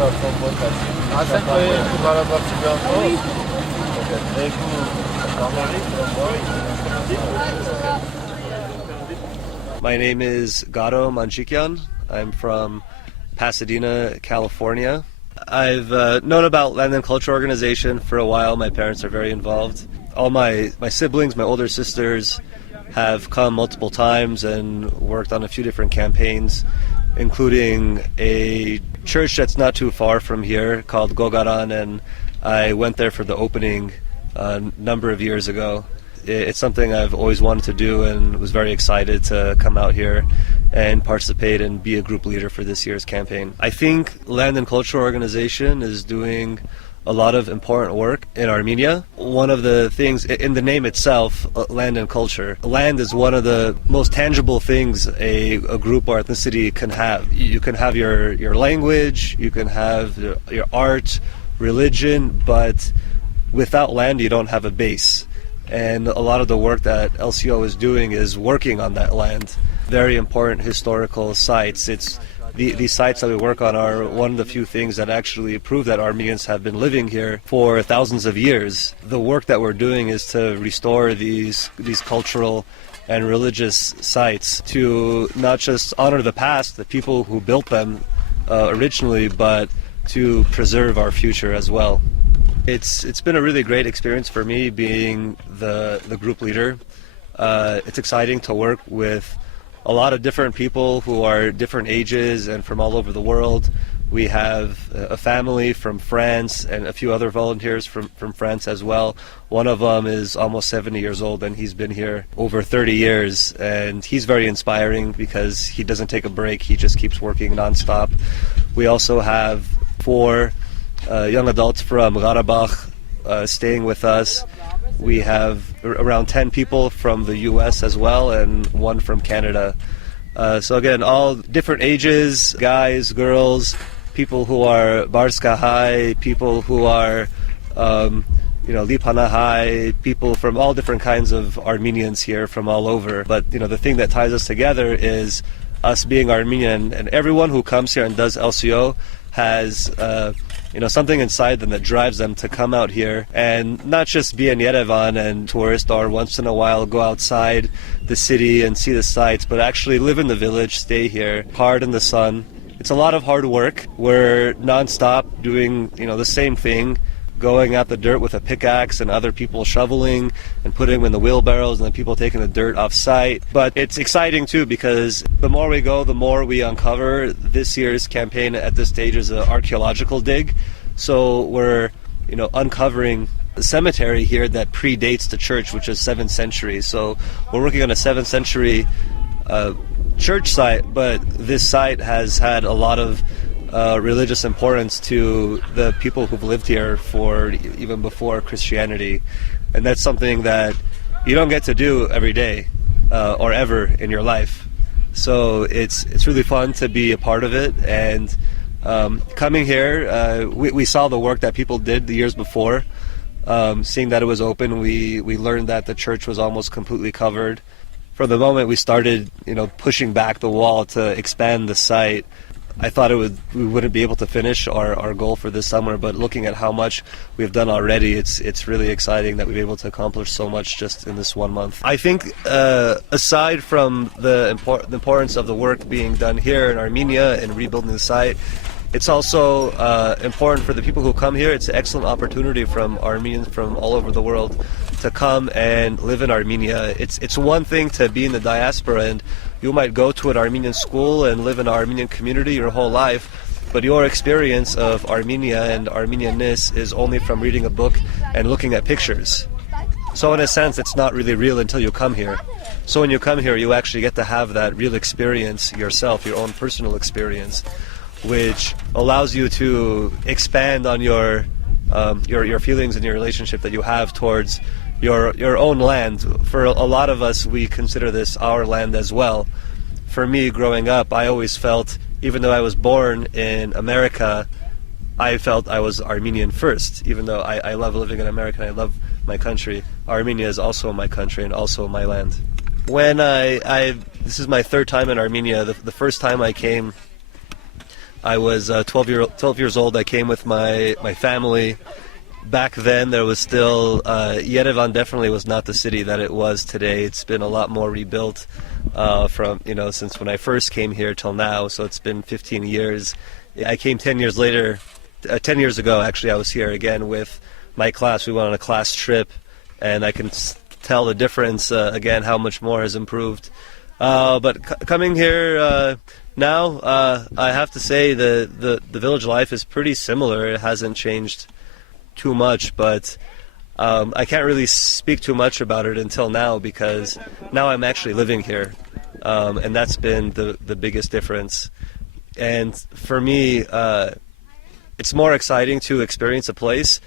My name is Garo Manjikian. I'm from Pasadena, California. I've known about Land and Culture Organization for a while. My parents are very involved. All my siblings, my older sisters, have come multiple times and worked on a few different campaigns, including a church that's not too far from here called Gogaran, and I went there for the opening a number of years ago. It's something I've always wanted to do and was very excited to come out here and participate and be a group leader for this year's campaign. I think Land and Culture Organization is doing a lot of important work in Armenia. One of the things in the name itself, land and culture. Land is one of the most tangible things a group or ethnicity can have. You can have your language, you can have your art, religion, but without land you don't have a base. And a lot of the work that LCO is doing is working on that land. Very important historical sites. These sites that we work on are one of the few things that actually prove that Armenians have been living here for thousands of years. The work that we're doing is to restore these cultural and religious sites to not just honor the past, the people who built them originally, but to preserve our future as well. It's been a really great experience for me being the group leader. It's exciting to work with a lot of different people who are different ages and from all over the world. We have a family from France and a few other volunteers from France as well. One of them is almost 70 years old and he's been here over 30 years, and he's very inspiring because he doesn't take a break, he just keeps working nonstop. We also have 4 young adults from Karabakh staying with us. We have around 10 people from the US as well and 1 from Canada. So again, all different ages, guys, girls, people who are Barskahai, people who are Lipanahai, people from all different kinds of Armenians here from all over. But the thing that ties us together is us being Armenian, and everyone who comes here and does LCO has something inside them that drives them to come out here and not just be in Yerevan and tourist or once in a while go outside the city and see the sights, but actually live in the village, stay here, hard in the sun. It's a lot of hard work. We're non-stop doing the same thing, going out the dirt with a pickaxe and other people shoveling and putting them in the wheelbarrows and then people taking the dirt off site. But it's exciting too because the more we go, the more we uncover. This year's campaign at this stage is an archaeological dig. So we're uncovering a cemetery here that predates the church, which is 7th century. So we're working on a 7th century church site, but this site has had a lot of religious importance to the people who've lived here for even before Christianity, and that's something that you don't get to do every day or ever in your life. So it's really fun to be a part of it, and coming here, we saw the work that people did the years before. Seeing that it was open, we learned that the church was almost completely covered. From the moment we started pushing back the wall to expand the site, I thought we wouldn't be able to finish our goal for this summer, but looking at how much we've done already, it's really exciting that we've been able to accomplish so much just in this 1 month. I think aside from the importance of the work being done here in Armenia and rebuilding the site, it's also important for the people who come here. It's an excellent opportunity from Armenians from all over the world to come and live in Armenia. It's one thing to be in the diaspora and you might go to an Armenian school and live in an Armenian community your whole life, but your experience of Armenia and Armenianness is only from reading a book and looking at pictures. So in a sense, it's not really real until you come here. So when you come here, you actually get to have that real experience yourself, your own personal experience, which allows you to expand on your feelings and your relationship that you have towards your own land. For a lot of us, we consider this our land as well. For me, growing up, I always felt, even though I was born in America, I felt I was Armenian first. Even though I love living in America and I love my country, Armenia is also my country and also my land. When this is my 3rd time in Armenia. The first time I came I was 12 years old. I came with my family. Back then, there was still Yerevan definitely was not the city that it was today. It's been a lot more rebuilt from since when I first came here till now. So it's been 15 years. I came 10 years later. 10 years ago, actually, I was here again with my class. We went on a class trip, and I can tell the difference again how much more has improved. But coming here now, I have to say the village life is pretty similar. It hasn't changed too much, but I can't really speak too much about it until now because now I'm actually living here, and that's been the biggest difference. And for me, it's more exciting to experience a place,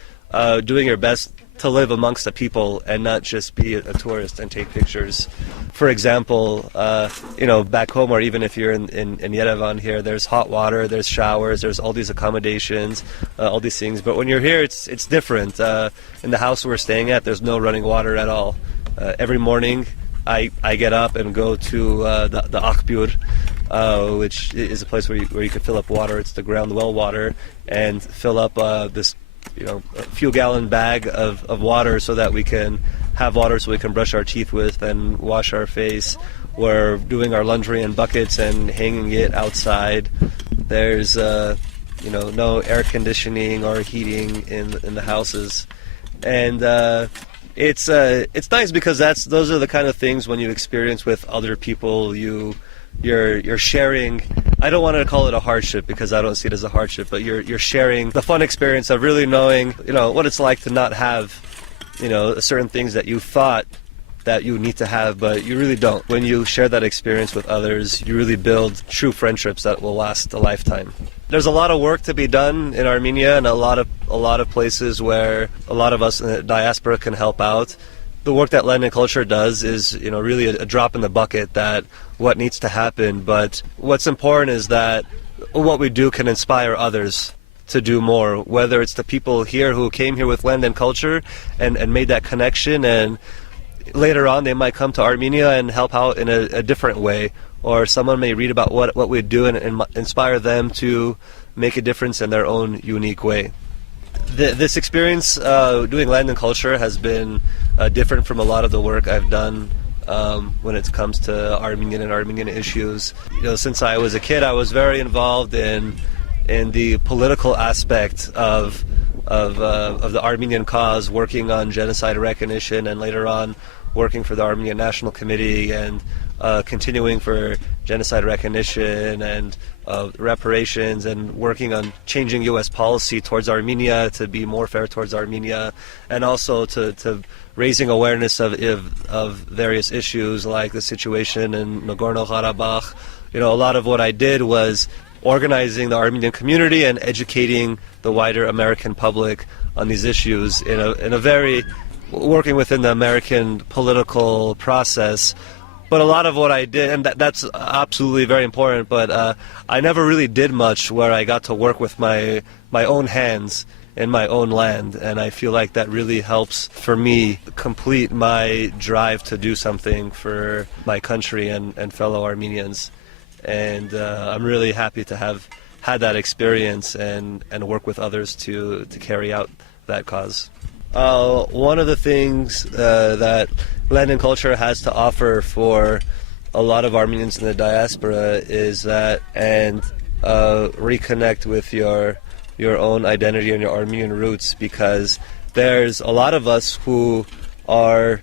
doing your best to live amongst the people and not just be a tourist and take pictures. For example, back home or even if you're in Yerevan here, there's hot water, there's showers, there's all these accommodations, all these things. But when you're here, it's different. In the house we're staying at, there's no running water at all. Every morning, I get up and go to the aqbur, which is a place where you can fill up water. It's the ground well water, and fill up this a few gallon bag of water so that we can have water so we can brush our teeth with and wash our face. We're doing our laundry in buckets and hanging it outside. There's no air conditioning or heating in the houses, and it's nice because those are the kind of things when you experience with other people you're sharing. I don't want to call it a hardship because I don't see it as a hardship, but you're sharing the fun experience of really knowing what it's like to not have certain things that you thought that you need to have, but you really don't. When you share that experience with others, you really build true friendships that will last a lifetime. There's a lot of work to be done in Armenia, and a lot of places where a lot of us in the diaspora can help out. The work that Land and Culture does is, really a drop in the bucket that what needs to happen. But what's important is that what we do can inspire others to do more, whether it's the people here who came here with Land and Culture and made that connection, and later on they might come to Armenia and help out in a different way, or someone may read about what we do and inspire them to make a difference in their own unique way. This experience doing Land and Culture has been different from a lot of the work I've done when it comes to Armenian issues. Since I was a kid, I was very involved in the political aspect of the Armenian cause, working on genocide recognition, and later on working for the Armenian National Committee and continuing for genocide recognition and reparations, and working on changing U.S. policy towards Armenia to be more fair towards Armenia, and also to raising awareness of various issues like the situation in Nagorno-Karabakh. A lot of what I did was organizing the Armenian community and educating the wider American public on these issues in a very working within the American political process. But a lot of what I did, and that's absolutely very important, but I never really did much where I got to work with my own hands in my own land, and I feel like that really helps for me complete my drive to do something for my country and fellow Armenians. And I'm really happy to have had that experience and work with others to carry out that cause. One of the things that Land and Culture has to offer for a lot of Armenians in the diaspora is that, and reconnect with your own identity and your Armenian roots, because there's a lot of us who are,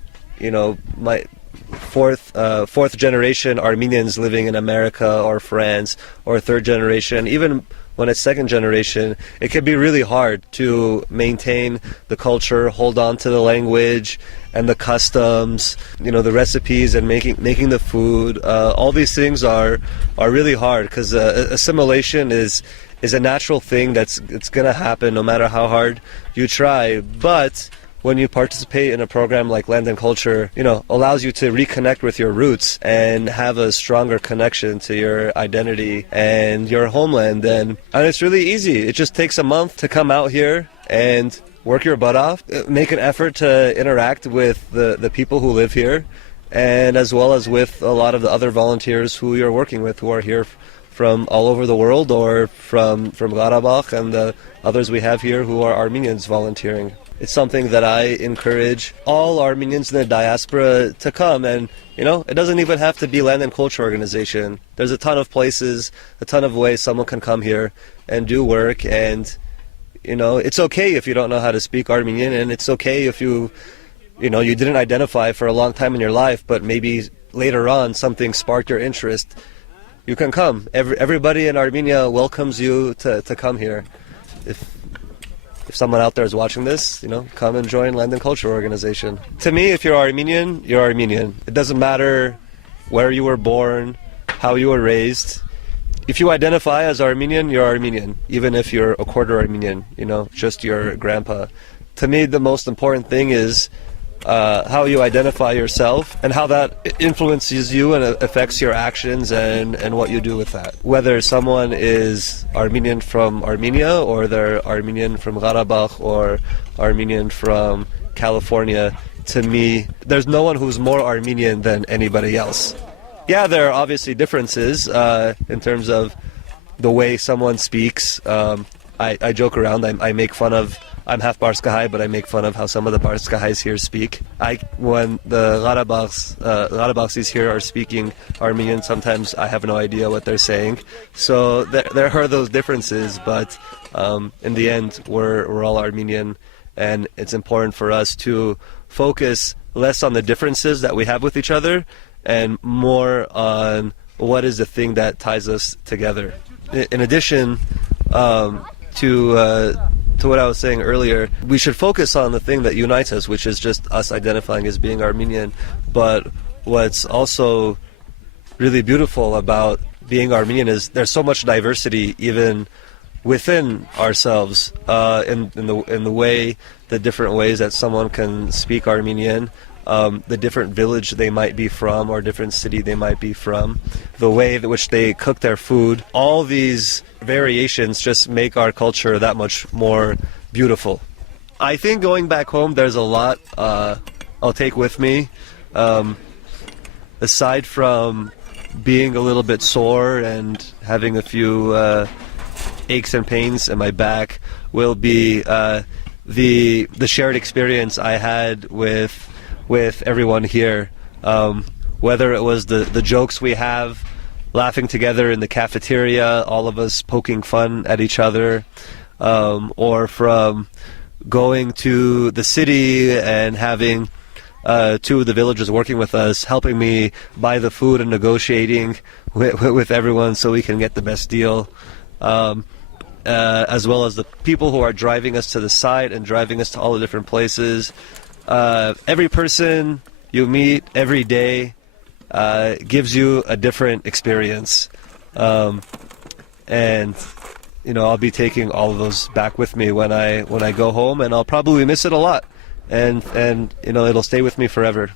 my fourth generation Armenians living in America or France, or third generation. Even when it's second generation, it can be really hard to maintain the culture, hold on to the language and the customs, the recipes and making the food. All these things are really hard, because assimilation is a natural thing it's going to happen no matter how hard you try. But when you participate in a program like Land and Culture, allows you to reconnect with your roots and have a stronger connection to your identity and your homeland. And it's really easy. It just takes a month to come out here and work your butt off, make an effort to interact with the people who live here, and as well as with a lot of the other volunteers who you're working with who are here from all over the world or from Karabakh and the others we have here who are Armenians volunteering. It's something that I encourage all Armenians in the diaspora to come, and it doesn't even have to be Land and Culture Organization. There's a ton of places, a ton of ways someone can come here and do work, and it's okay if you don't know how to speak Armenian, and it's okay if you didn't identify for a long time in your life, but maybe later on something sparked your interest. You can come. Everybody in Armenia welcomes you to come here. If someone out there is watching this, come and join Land and Culture Organization. To me, if you're Armenian, you're Armenian. It doesn't matter where you were born, how you were raised. If you identify as Armenian, you're Armenian, even if you're a quarter Armenian, just your grandpa. To me, the most important thing is how you identify yourself and how that influences you and affects your actions and what you do with that. Whether someone is Armenian from Armenia or they're Armenian from Karabakh or Armenian from California, to me, there's no one who's more Armenian than anybody else. Yeah, there are obviously differences in terms of the way someone speaks. I joke around, I make fun of, I'm half Barskahai, but I make fun of how some of the Barskahais here speak. When the Karabaksis here are speaking Armenian, sometimes I have no idea what they're saying. So there are those differences, but in the end, we're all Armenian, and it's important for us to focus less on the differences that we have with each other and more on what is the thing that ties us together. In addition to what I was saying earlier, we should focus on the thing that unites us, which is just us identifying as being Armenian. But what's also really beautiful about being Armenian is there's so much diversity even within ourselves in the way, the different ways that someone can speak Armenian, the different village they might be from or different city they might be from, the way in which they cook their food. All these variations just make our culture that much more beautiful. I think going back home, there's a lot I'll take with me. Aside from being a little bit sore and having a few aches and pains in my back, will be the shared experience I had with everyone here. Whether it was the jokes we have, laughing together in the cafeteria, all of us poking fun at each other, or from going to the city and having two of the villagers working with us, helping me buy the food and negotiating with everyone so we can get the best deal, as well as the people who are driving us to the site and driving us to all the different places. Every person you meet every day gives you a different experience, and I'll be taking all of those back with me when I go home, and I'll probably miss it a lot, and it'll stay with me forever.